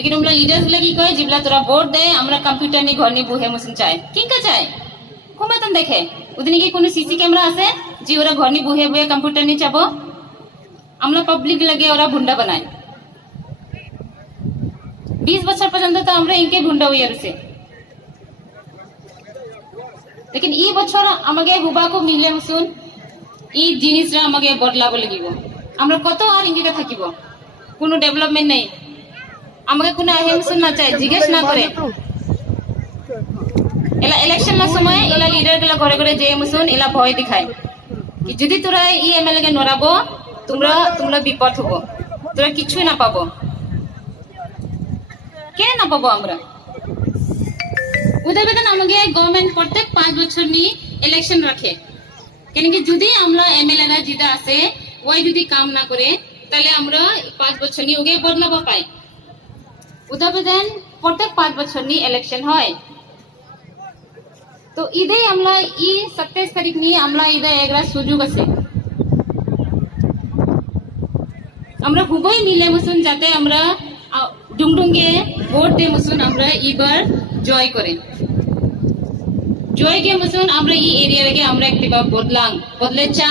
लेकिन उमला लीडर्स लगी कहे जिबला तोरा वोट दे हमरा कंप्यूटर नी घर नी बुहे मुसन चाहे किंका चाहे कुमातन देखे उदिनी की कोनो सीसी कैमरा আছে जी ওরা घर नी बुहे बुहे कंप्यूटर नी चाबो আমরা পাবলিক লাগে ওরা ভুন্ডা বানায় 20 বছর পর্যন্ত তো আমরা ইনকে ভুন্ডা হইয়া রইছে लेकिन ई বছর আমাকে হুবাকো মিলে মুসুন ই জিনিসরা আমাকে বদলাব লাগিব আমরা কত আর ইনকে থাকিব কোনো ডেভেলপমেন্ট নাই আমাকে কোনো আহেমসুন না চাই জিজ্ঞেস না করে এলা ইলেকশন না সময় এলা লিডার গুলা ঘরে ঘরে যে মুসুন এলা ভয় দেখায় কি যদি তোরা ই এমএলএ কে নরাবো তোমরা তোমরা বিপদ হবো তোরা কিছুই না পাবো কে না পাবো আমরা উদয় বেতন আমাকে গভর্নমেন্ট প্রত্যেক 5 বছর নি ইলেকশন রাখে কেন কি যদি আমরা এমএলএ রা জিতা আছে ওই যদি কাম না করে তাহলে আমরা 5 বছর নি ওকে বদলাবো পাই উদয় বেতন প্রত্যেক 5 বছর নি ইলেকশন হয় তো ঈদে আমরা ই 27 তারিখ নি আমরা ঈদে একরা সুযোগ আছে আমরা খুবই মিলে মুসুন যাতে আমরা ডুংডুঙ্গে ভোট দে মুসুন আমরা এবার জয় করে জয় কে মুসুন আমরা এই এরিয়া রেগে আমরা একটি বদলে